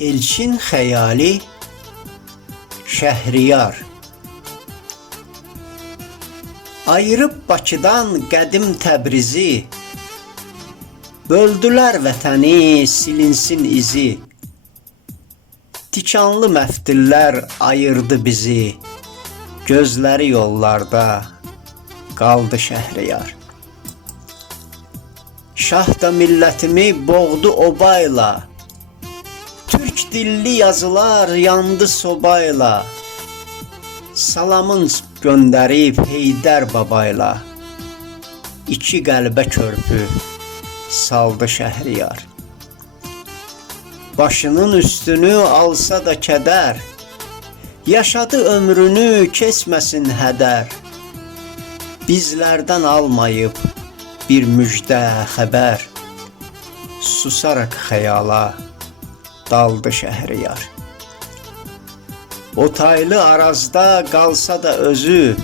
Elçin Xəyali, Şəhriyar. Ayırıb Bakıdan qədim Təbrizi, böldülər vətəni, silinsin izi. Tikanlı məftillər ayırdı bizi, gözləri yollarda qaldı Şəhriyar. Şah da millətimi boğdu obayla, Türk dilli yazılar yandı sobayla. Salamın göndərib Heydər babayla, İki qəlbə körpü saldı Şəhriyar. Başının üstünü alsa da kədər, yaşadı ömrünü keçməsin hədər. Bizlərdən almayıb bir müjdə xəbər, susaraq xəyala daldı Şəhriyar. O taylı arazda qalsa da özü,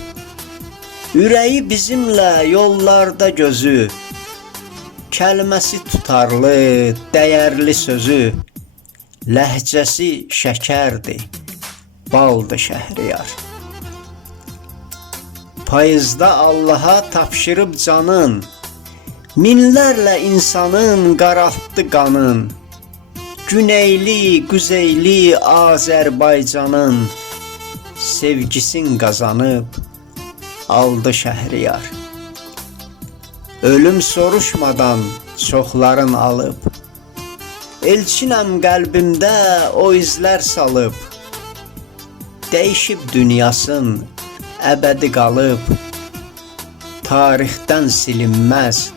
ürəyi bizimlə yollarda gözü. Kəlməsi tutarlı, dəyərli sözü, ləhcəsi şəkərdi, baldı Şəhriyar. Payızda Allaha tapşırıb canın, minlərlə insanın qaraltdı qanın. Güneyli, güzeyli Azərbaycanın sevgisin qazanıb aldı Şəhriyar. Ölüm soruşmadan çoxların alıb, elçinəm qəlbimdə o izlər salıb. Dəyişib dünyasın əbədi qalıb, tarixdən silinməz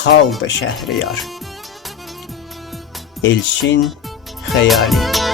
xaldı Şəhriyar. Elçin Xəyali.